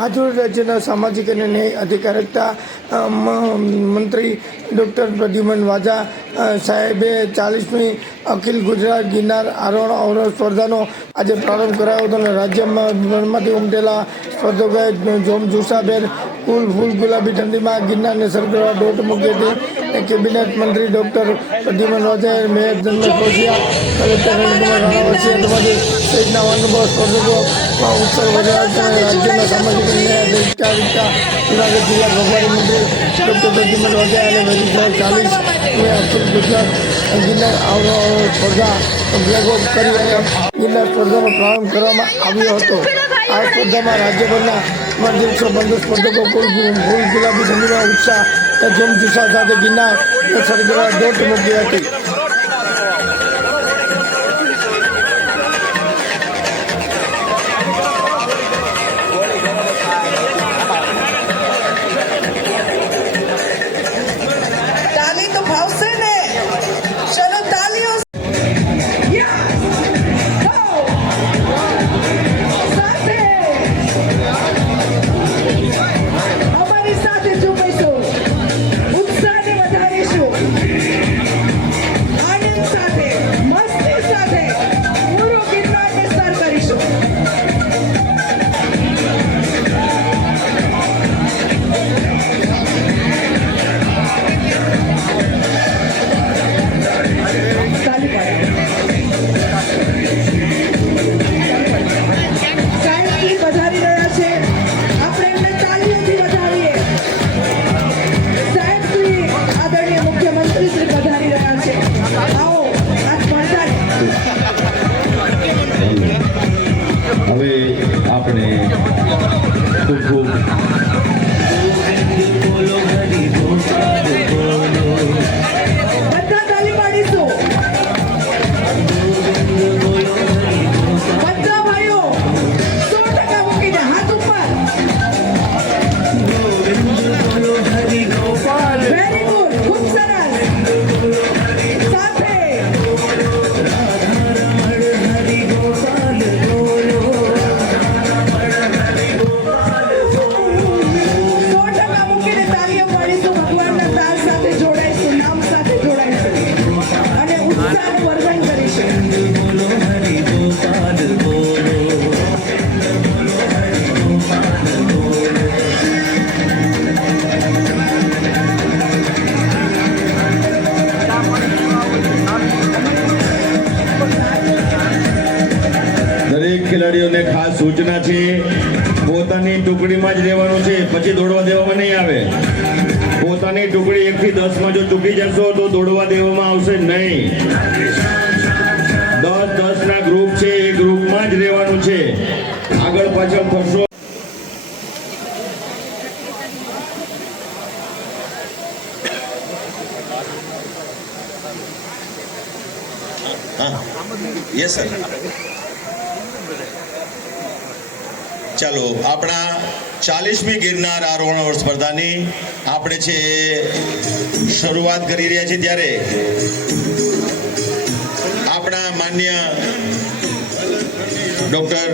આજરોજ રાજ્યના સામાજિક અને ન્યાય અધિકારિતા મંત્રી ડૉક્ટર પ્રદ્યુમન વાજા સાહેબે 40મી અખિલ ગુજરાત ગિરનાર આરોહણ અવરોહણ સ્પર્ધાનો આજે પ્રારંભ કરાયો હતો અને રાજ્યભરમાંથી ઉમટેલા સ્પર્ધકોએ જોમજુસ્સાભેર ફૂલ ગુલાબી ઠંડીમાં ગિરનારને સર કરવા દોટ મૂકી હતી. કેબિનેટ મંત્રી ડૉક્ટર પ્રદ્યુમન વાજાએ મેયર જન્મેશ કોશિયા, કલેક્ટર રણકુમાર રાણાવસિયા સહિતના મહાનુભાવ સ્પર્ધકો ઉત્સવ વધારતા રાજ્યના સામાજિક ન્યાય અધિકારિતા વિભાગે જિલ્લા પ્રભારી મંત્રી ડૉક્ટર પ્રદ્યુમન વાજા અને વેરી 40મી અખિલ ગુજરાત ગિરનાર આરોહણ સ્પર્ધા ભેગો કરી અને ગિરનાર સ્પર્ધાનો પ્રારંભ કરવામાં આવ્યો હતો. આ સ્પર્ધામાં રાજ્યભરના 115 સ્પર્ધકો ફૂલ ગુલાબી ઠંડીમાં ઉત્સાહ જોમજુસ્સા સાથે ગિરનાર સર કરવા દોટ મૂકી હતી. હવે આપણે ખૂબ ખૂબ બધા તાલી પાડીશું. બધા ભાઈઓ 100% મૂકીને હાથ ઉપર. વેરી ગુડ, ખૂબ સરસ. સાથે ખેલાડીઓને ખાસ સૂચના છે, પોતાની ટુકડીમાં જ રહેવાનું છે, પછી દોડવા દેવામાં નહીં આવે. પોતાની ટુકડી 1 થી 10 માં જો ચૂકી જશો તો દોડવા દેવામાં આવશે નહીં. 10 ના ગ્રુપ છે, એ ગ્રુપમાં જ રહેવાનું છે. આગળ પાછળ ફરશો. Yes sir. ચાલો, આપણા 40મી ગિરનાર આરોહણ સ્પર્ધાની આપણે છે શરૂઆત કરી રહ્યા છીએ ત્યારે આપણા માન્ય ડૉક્ટર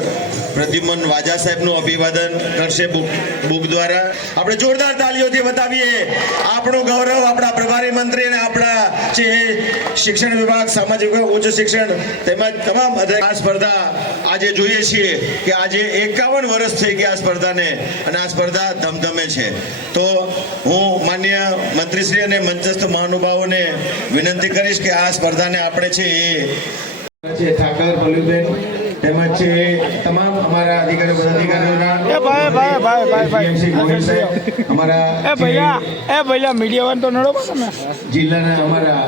પ્રદ્યુમન વાજા સાહેબનું અભિવાદન કરશે બુક દ્વારા. આપણે જોરદાર તાલીઓથી બતાવીએ આપણું ગૌરવ આપણા પ્રભારી મંત્રી અને આપણા જે શિક્ષણ વિભાગ, સામાજિક વિભાગ, ઉચ્ચ શિક્ષણ તેમજ તમામ આ સ્પર્ધા આજે જોઈએ છીએ કે આજે 51 વર્ષ થઈ ગયા આ સ્પર્ધાને અને આ સ્પર્ધા ધમધમે છે. તો હું માન્ય મંત્રીશ્રી અને મંચસ્થ મહાનુભાવોને વિનંતી કરીશ કે આ સ્પર્ધાને આપણે છે એ ઠાકર પલ્લુબેન તેમજ છે તમામ અમારા અધિકારીઓ પદાધિકારીઓના અમારા મીડિયા તો નડો તમે જિલ્લાના અમારા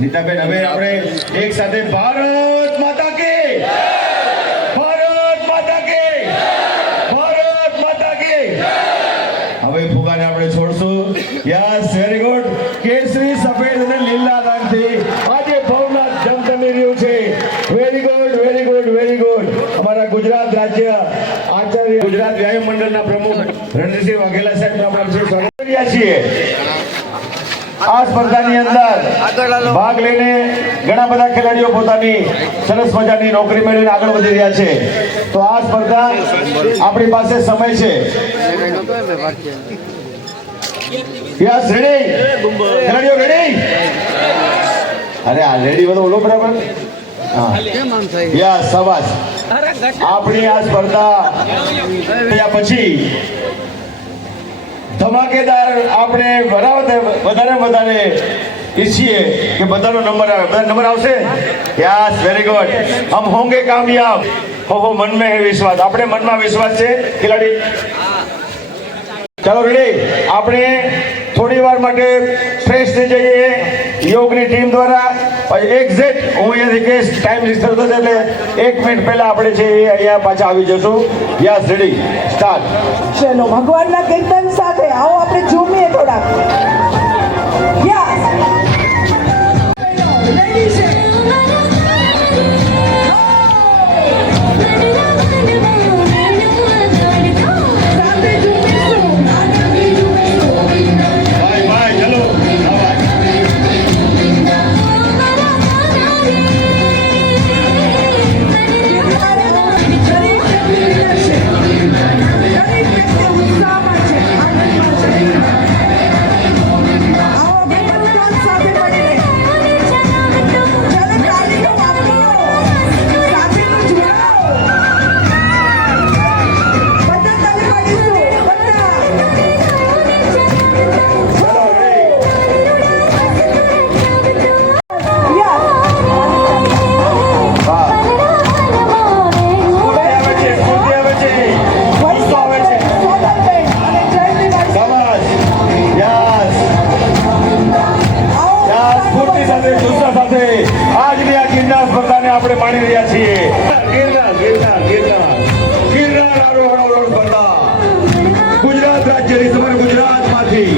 નીતાબેન. હવે આપણે એક સાથે ભારત માતા કે હવે ફુગાને આપણે છોડશું. Yes, very good. કેસરી, સફેદ અને લીલા રંગથી આજે ભવનાથ ધમધમી રહ્યું છે. Very good, very good, very good. અમારા ગુજરાત રાજ્ય આચાર્ય ગુજરાત વ્યાયામ મંડળના પ્રમુખ રણજીતસિંહ વાઘેલા સાહેબ આપણે સ્વાગત કર્યા છીએ. આ સ્પર્ધાની અંદર ભાગ લઈને ઘણા બધા ખેલાડીઓ પોતાની સરસ મજાની નોકરી મેળવીને આગળ વધી રહ્યા છે. તો આ સ્પર્ધા આપણી પાસે સમય છે. યસ રેડી ખેલાડીઓ રેડી. અરે આ રેડી બધો ઓલો બરાબર. હા યસ શાબાશ. આપણી આ સ્પર્ધા થયા પછી ધમાકેદાર આપણે વધારે ઈચ્છીએ કે બધાનો નંબર આવે. બધા નંબર આવશે. Yes very good. હમ હોંગે કામયાબ. હો મન में है विश्वास. આપણે મનમાં વિશ્વાસ છે ખેલાડી. ચાલો રેડી. આપણે થોડી વાર માટે ફ્રેશ થઈ જઈએ યોગની ટીમ દ્વારા. એક્ઝેક્ટ હું અહીંયાથી કહીશ ટાઈમ થતો છે એટલે 1 મિનિટ પહેલા આપણે છે એ અહીંયા પાછા આવી જશું. Yes ready start. ચલો ભગવાનના કીર્તન સાથે આવો આપણે ઝૂમીએ થોડાક. યસ રેડી છે. સાથે ઝૂમીશું. ભાઈ ભાઈ ચલો. દરેક વ્યક્તિ છે. દરેક વ્યક્તિ ઉત્સાહમાં છે, આનંદમાં છે. આવો આપણે બધા સાથે મળીને ચાલો તાળીઓ આપો. સાથે તો જોડાઓ. બધા તાળી પાડીશું. બધા. યસ. હા આવે છે સ્ફૂર્તિ આવે છે ઉત્સાહ આવે છે. સોનલબેન અને જયંતિભાઈ શાબાશ. Yes yes. સ્ફૂર્તિ સાથે ઉત્સાહ સાથે આજની આ ગિરનાર સ્પર્ધાને આપણે માણી રહ્યા છીએ. ગિરનાર આરોહણ સ્પર્ધા ગુજરાત રાજ્યની સમગ્ર ગુજરાતમાંથી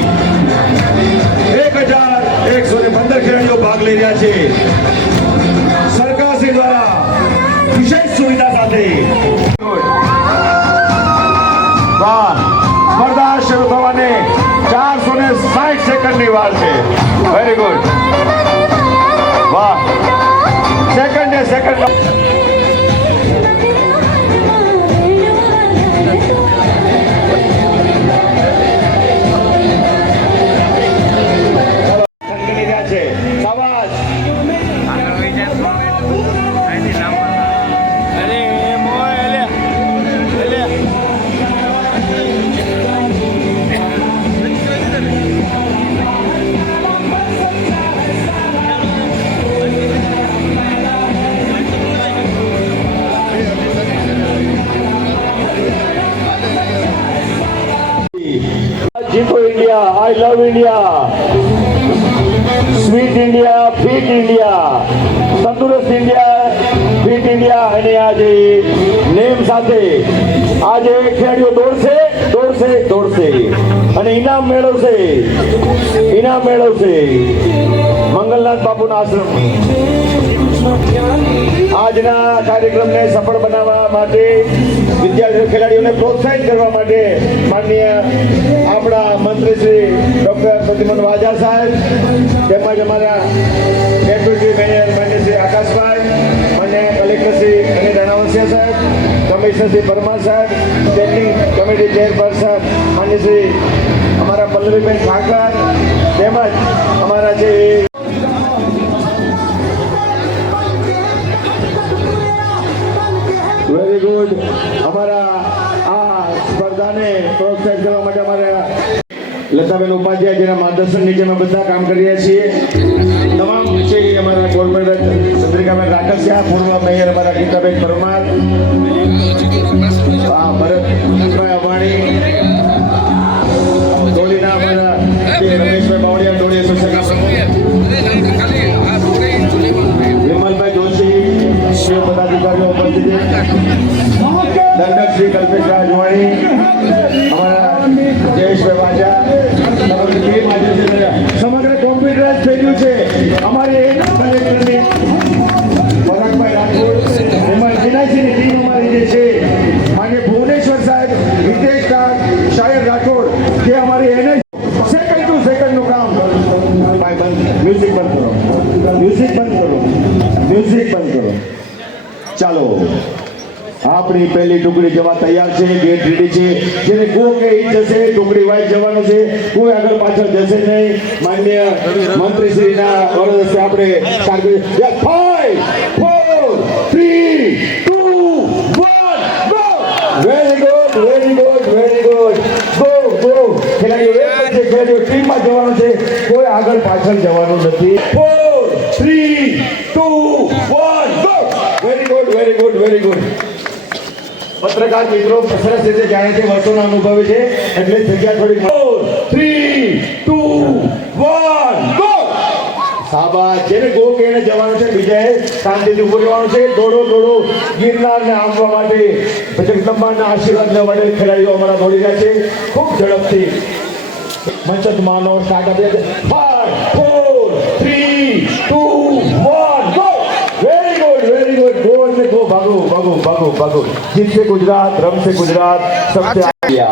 1115 ખેલાડીઓ ભાગ લઈ રહ્યા છે. સરકારશ્રી દ્વારા વિશેષ સુવિધા સાથે. વાહ. સ્પર્ધા શરૂ થવાને 460 સેકન્ડની વાર છે. Very good. વાહ. સેકન્ડ સંકેલી રહ્યા છે. શાબાશ. जीतो India, I love India, sweet India, fit India, तंदुरुस्त इंडिया, ફિટ ઇન્ડિયા અને આજે નેમ સાથે આજે ખેલાડીઓ દોડશે અને ઇનામ મેળવશે મંગલનાથ બાપુના આશ્રમ. આજના કાર્યક્રમને સફળ બનાવવા માટે વિદ્યાર્થીઓ ખેલાડીઓને પ્રોત્સાહિત કરવા માટે માનનીય આપણા મંત્રી શ્રી ડોક્ટર પ્રદ્યુમન વાજા સાહેબ, તેમજ અમારા ડેપ્યુટી મેયર માન્ય શ્રી આકાશભાઈ, માન્ય કલેક્ટર શ્રી અનિલ રણાવસિયા સાહેબ, કમિશનર શ્રી પરમાર સાહેબ, સ્ટેન્ડિંગ કમિટી ચેરપર્સન માન્ય શ્રી અમારા પલ્લવીબેન ઠાકર, તેમજ અમારા જે વેરી ગુડ અમારા આ સ્પર્ધાને પ્રોત્સાહિત કરવા માટે અમારા લતાબેન ઉપાધ્યાય જેના માર્ગદર્શન નીચે અમે બધા કામ કરી રહ્યા છીએ. તમામ છે અમારા કોર્પોરેટર ચંદ્રિકાબેન રાકસિયા, પૂર્વ મેયર અમારા ગીતાબેન પરમાર, ભરતભાઈ અવાણી, ડોલીના અમારા જે રમેશભાઈ બાવળિયા ડોલી એસોસિએશનના પ્રમુખ, વિમલભાઈ જોશી, શિવ પદાધિકારીઓ ઉપસ્થિત છે, દંડક શ્રી કલ્પેશ રાજવાણી, અમારા જયેશભાઈ વાજા, સમગ્ર કોમ્પ્યુટરાઇઝ થઈ ગયું છે. અમારે એક કલેક્ટરની પરાગભાઈ રાજકોટ, એમાં એનઆઈસીની ટીમ અમારી જે ચાલો આપણી પહેલી ટુકડી જવા તૈયાર છે, ગેટ રેડી છે. જેને ગો કે ઈ જશે, ટુકડી વાઇઝ જવાનું છે, કોઈ આગળ પાછળ જશે નહીં. માન્ય મંત્રીશ્રીના વરદ હસ્તે આપણે સ્ટાર્ટ કરીએ. 5 4 3 2 1 go. Very good, very good, very good. Go go. ખેલાડીઓ એક પછી ખેલાડીઓ ટીમમાં જવાનું છે, કોઈ આગળ પાછળ જવાનું નથી. 4 3 2 1 go. Very good, very good, very good. પત્રકાર મિત્રો સરસ રીતે જાણે છે, વર્ષોના અનુભવે છે, એટલે જગ્યા થોડી 4 3 2 1 ગો. શાબાશ. જેને ગો કહીને જવાનું છે, બીજાએ શાંતિથી ઉભું રહેવાનું છે. દોડો દોડો ગિરનારને આંબવા માટે, જગદંબાના આશીર્વાદ લેવા માટે ખેલાડીઓ અમારા દોડી રહ્યા છે ખૂબ ઝડપથી. મંચતમાનો સ્ટાર્ટ આપી 5 4 3 2 1 go. Very good, very good. Go એટલે ગો. ભાગો ભાગો ભાગો ભાગો. જીતશે ગુજરાત, રમશે ગુજરાત. सबसे आगे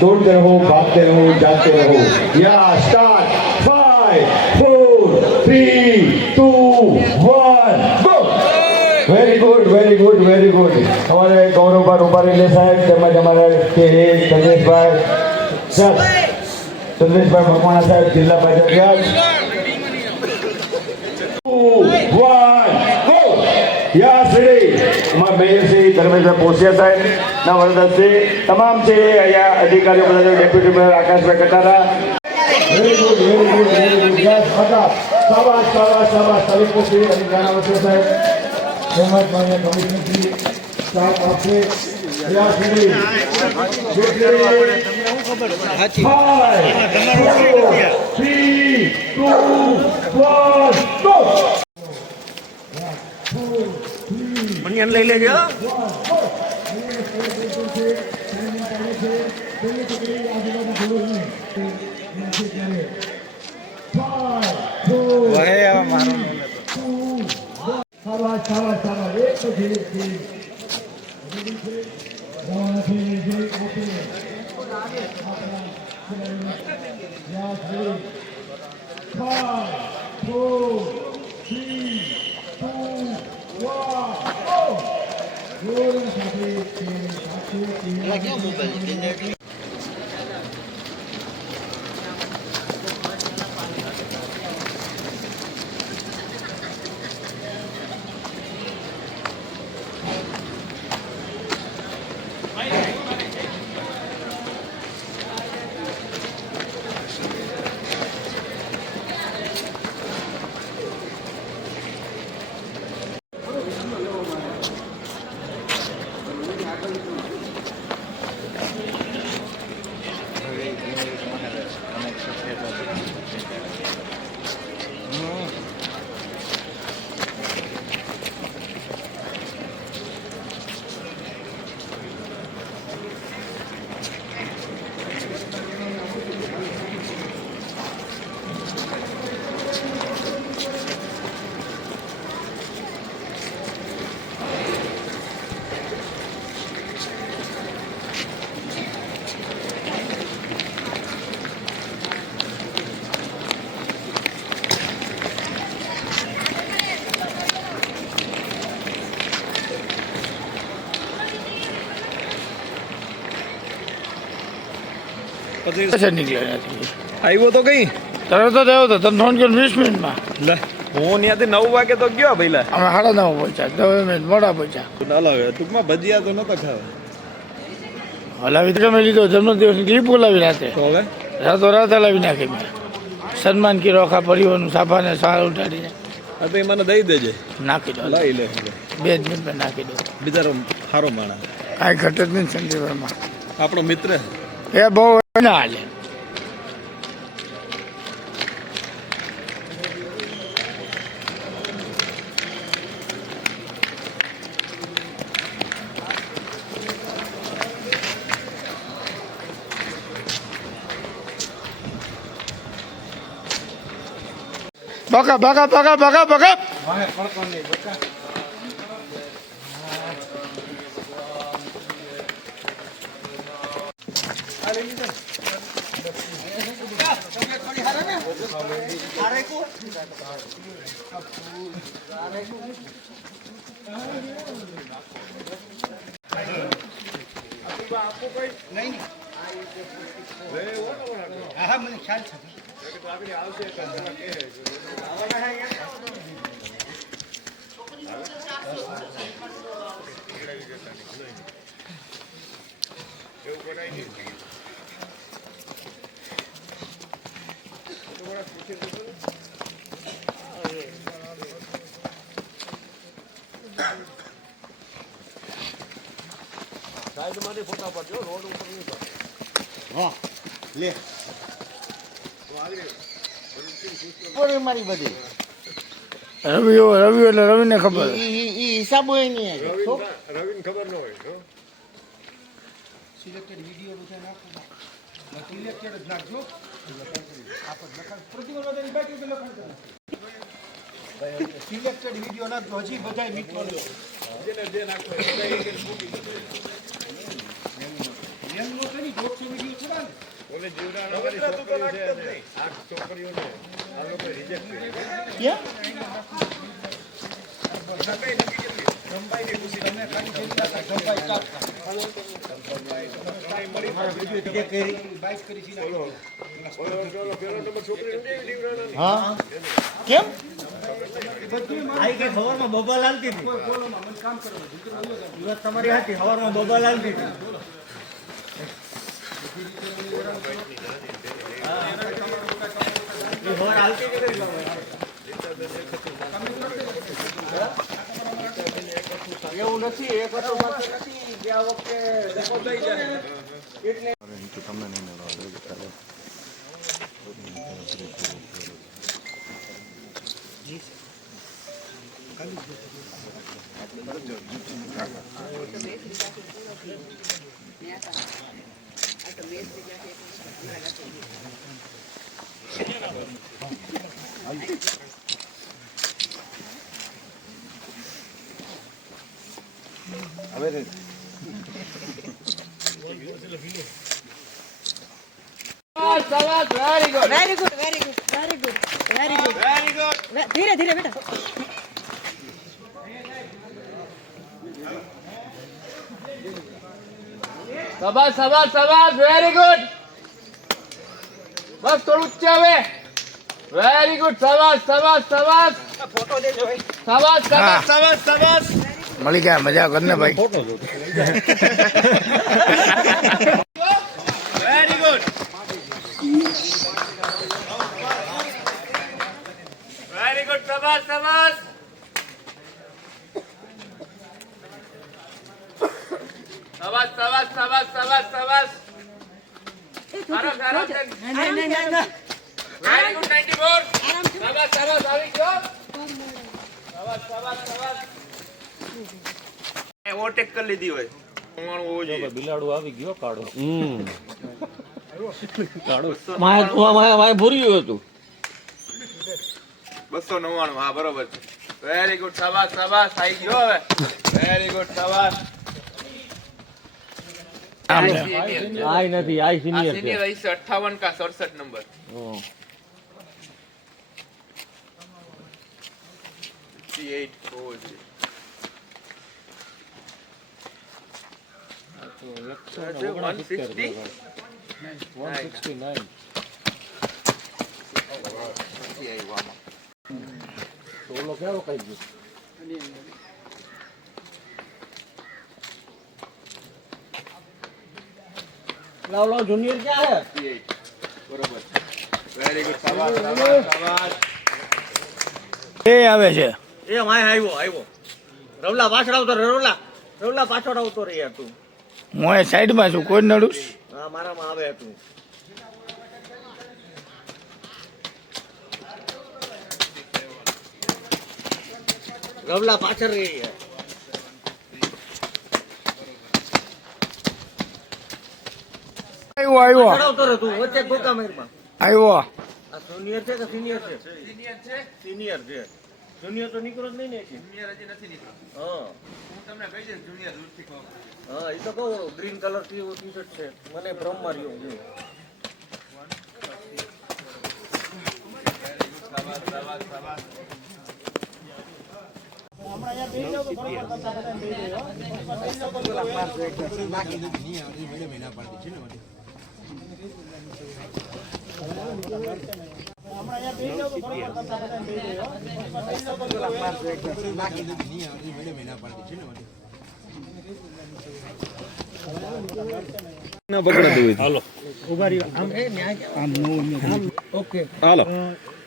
दौड़ते रहो, भागते रहो, जाते रहो. या start 5 4 3 2 1 go. Very good, very good, very good. અમારે ગૌરવભાઈ રૂપારેલી સાહેબ તેમજ અમારા કે ચંદ્રેશભાઈ મકવાણા સાહેબ, જિલ્લા ભાજપ અધ્યક્ષ. 2 1 ગો. Yes ready. અમારા મેયર શ્રી ધર્મેશભાઈ પોસિયા સાહેબ ના વરદ હસ્તે તમામ છે અહીંયા અધિકારીઓ બધા, deputy mayor Akashbhai Katara. Very good, very good, very good. Yes શાબાશ, શાબાશ, શાબાશ. તરીકોથી અધિકારા વચ્ચે સાહેબ તેમજ માન્ય કમિશનરશ્રી સ્ટાફ આપશે. Yes ready. 5 4 3 2 1 ગો. મણિયાન લઈ લેજો. નીકળ્યો નથી. આવ્યો તો કઈ તરત જ આવ્યો હતો. તમે ફોન કર્યો 20 મિનિટમાં. લે હું ત્યાંથી 9 વાગે તો ગયો પહેલા. અમે 9:30 પહોંચ્યા, 10 મિનિટ મોડા પહોંચ્યા. અલગ ટૂંકમાં ભજીયા તો નતા ખાવા. હલાવી તો મેં લીધો, જન્મદિવસની ક્લિપ બોલાવી રાતે, તો હવે રાત હલાવી નાખી. મેં સન્માન કર્યો આખા પરિવારનું, સાફાને સાર ઉઠાડીને આ તો એ મને દઈ દેજે. નાખી દો. લઈ લે 2 મિનિટમાં નાખી દો. બિચારો સારો માણસ, કાંઈ ઘટે જ નહીં સંજયભાઈમાં. આપણો મિત્ર. એ બહુ ના હાલે. બકા બકા બકા બકા બકા રવિ એટલે રવિને ખબર. હિસાબો નહીં રવિને ખબર ન હોય સિલેક્ટેડ વિડીયો ના હજી બધા મિત્રો ઓલે જીવડાના વાળી છોકરીઓ છે ને આ છોકરીઓને આ લોકો રિજેક્ટ કરી હા કેમ આઈ કે હવારમાં બબાલ હાલતી હતી તમારી હાથી હવારમાં બબાલ હાલતી હતી હવાર હાલતી હતી એવું નથી એક હતો નથી ગયા વખતે એટલે very good very good very good very good very good very good धीरे धीरे बेटा शाबाश शाबाश शाबाश वेरी गुड बस थोड़ा ऊंचा वे वेरी गुड शाबाश शाबाश शाबाश ફોટો દેજો ભાઈ शाबाश शाबाश शाबाश शाबाश મળી ગયા મજા કરને ભાઈ. वेरी गुड वेरी गुड शाबाश शाबाश शाबाश शाबाश शाबाश शाबाश शाबाश आराम आराम से नहीं नहीं नहीं वेरी गुड 94 शाबाश शाबाश આવી ગયો શાબાશ શાબાશ શાબાશ ઓવરટેક કરી લીધી હોય કોણ હોવો જોઈએ બિલાડું આવી ગયો કાળો માય ભૂર્યું હતું 299 હા બરોબર છે વેરી ગુડ શાબાશ શાબાશ આવી ગયો હવે વેરી ગુડ શાબાશ આઈ નથી આઈ આ સિનિયર છે સિનિયર છે 58 का 67 नंबर हाँ। 68 होવો જોઈએ 160 169 ઓલો કેવો કઈ ગયો લાવ લાવ જુનિયર ક્યાં હે 68 બરોબર વેરી ગુડ શાબાશ શાબાશ શાબાશ એ આવે છે એ માય આવ્યો રવલા પાછળ આવતો રે રવલા પાછળ આવતો રે યાર તું હું એ સાઈડમાં છું કોઈ નડું. હા મારામાં આવે તું રવલા પાછળ રે યાર આવ્યો પાછળ આવતો રે તું વચ્ચે ગોકા મેરમાં આવ્યો. આ જુનિયર છે કે સિનિયર છે સિનિયર છે જુનિયર તો નીકળો જ નહીં ને જુનિયર હજી નથી નીકળ્યો હા હું તમને કહી દઈશ જુનિયર દૂરથી કહો હા એ તો કહું ગ્રીન કલર ટી શર્ટ છે મને ભ્રમ માર્યો શાબાશ શાબાશ શાબાશ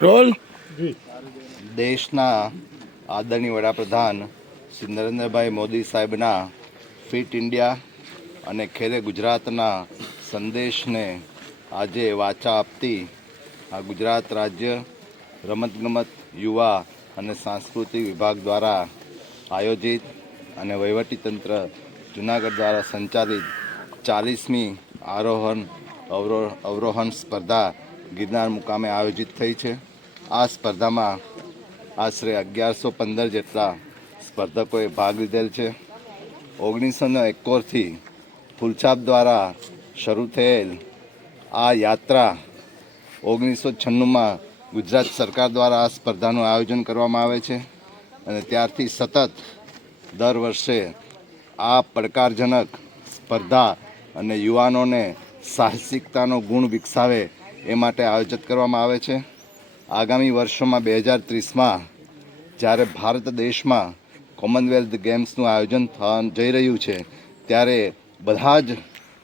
રોલ. દેશના આદરણીય વડાપ્રધાન શ્રી નરેન્દ્રભાઈ મોદી સાહેબના ફિટ ઇન્ડિયા અને ખેરે ગુજરાતના સંદેશને આજે વાચા આપતી આ ગુજરાત રાજ્ય રમતગમત યુવા અને સાંસ્કૃતિક વિભાગ દ્વારા આયોજિત અને વહીવટીતંત્ર જૂનાગઢ દ્વારા સંચાલિત 40મી અવરોહણ સ્પર્ધા ગિરનાર મુકામે આયોજિત થઈ છે. આ સ્પર્ધામાં આશરે 1115 જેટલા સ્પર્ધકોએ ભાગ લીધેલ છે. 1971થી ફૂલછાપ દ્વારા શરૂ થયેલ આ યાત્રા 1996માં ગુજરાત સરકાર દ્વારા આ સ્પર્ધાનું આયોજન કરવામાં આવે છે અને ત્યારથી સતત દર વર્ષે આ પડકારજનક સ્પર્ધા અને યુવાનોને સાહસિકતાનો ગુણ વિકસાવે એ માટે આયોજિત કરવામાં આવે છે. આગામી વર્ષોમાં 2030માં જ્યારે ભારત દેશમાં કોમનવેલ્થ ગેમ્સનું આયોજન થવા જઈ રહ્યું છે ત્યારે બધા જ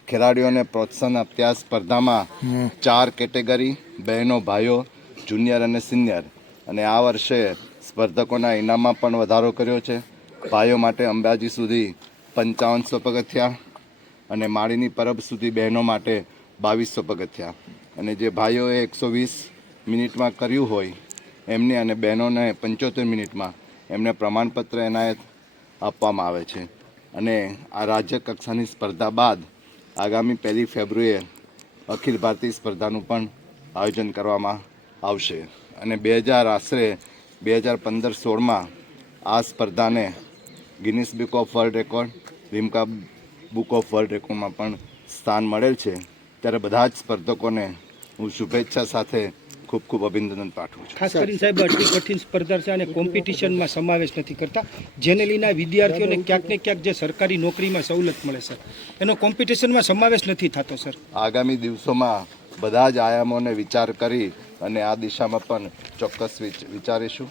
ખેલાડીઓને પ્રોત્સાહન આપતી આ સ્પર્ધામાં 4 કેટેગરી બહેનો ભાઈઓ જુનિયર અને સિનિયર અને આ વર્ષે સ્પર્ધકોના ઇનામમાં પણ વધારો કર્યો છે. ભાઈઓ માટે અંબાજી સુધી 5500 પગથિયા અને માળીની પરબ સુધી બહેનો માટે 2200 પગથિયા અને જે ભાઈઓએ 120 મિનિટમાં કર્યું હોય એમને અને બહેનોને 75 મિનિટમાં એમને પ્રમાણપત્ર એનાયત આપવામાં આવે છે. અને આ રાજ્ય કક્ષાની સ્પર્ધા બાદ આગામી 1 ફેબ્રુઆરીએ અખિલ ભારતીય સ્પર્ધાનું પણ આયોજન કરવામાં આવશે અને આશરે 2015-16માં આ સ્પર્ધાને Guinness book of world record Limca book of world રેકોર્ડમાં પણ સ્થાન મળેલ છે. ત્યારે બધા જ સ્પર્ધકોને હું શુભેચ્છા સાથે ખૂબ ખૂબ અભિનંદન પાઠવું છું. ખાસ કરીને સાહેબ આટલી કઠિન સ્પર્ધા છે અને કોમ્પિટિશનમાં સમાવેશ નથી કરતા જેને લઈને વિદ્યાર્થીઓને ક્યાંક ને ક્યાંક જે સરકારી નોકરીમાં સવલત મળે સર એનો કોમ્પિટિશનમાં સમાવેશ નથી થતો સર. આગામી દિવસોમાં બધા જ આયામોને વિચાર કરી અને આ દિશામાં પણ ચોક્કસ વિચારીશું.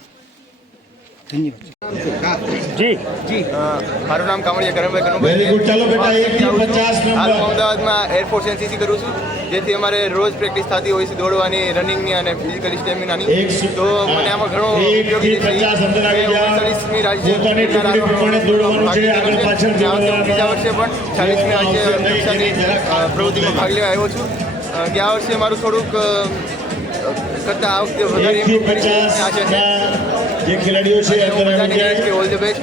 મારું નામ કામડિયા કરણભાઈ કનુભાઈ અમદાવાદમાં એરફોર્સ એનસીસી કરું છું જેથી અમારે રોજ પ્રેક્ટિસ થતી હોય છે દોડવાની રનિંગની અને ફિઝિકલી સ્ટેમિનાની. તો મને આમાં ઘણો ઉપયોગી છે. બીજા વર્ષે પણ 40મી કક્ષાની પ્રવૃત્તિમાં ભાગ લેવા આવ્યો છું. ગયા વર્ષે મારું થોડુંક કરતાં આ વખતે વધારે ઇમ્પ્રૂવ કરી આશા છે. જે ખેલાડીઓ છે ઓલ ધ બેસ્ટ.